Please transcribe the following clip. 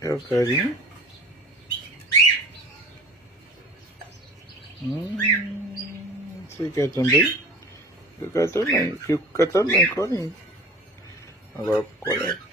É o carinho? Você quer também? Eu quero também. Eu quero também, colinho. Agora pro colega.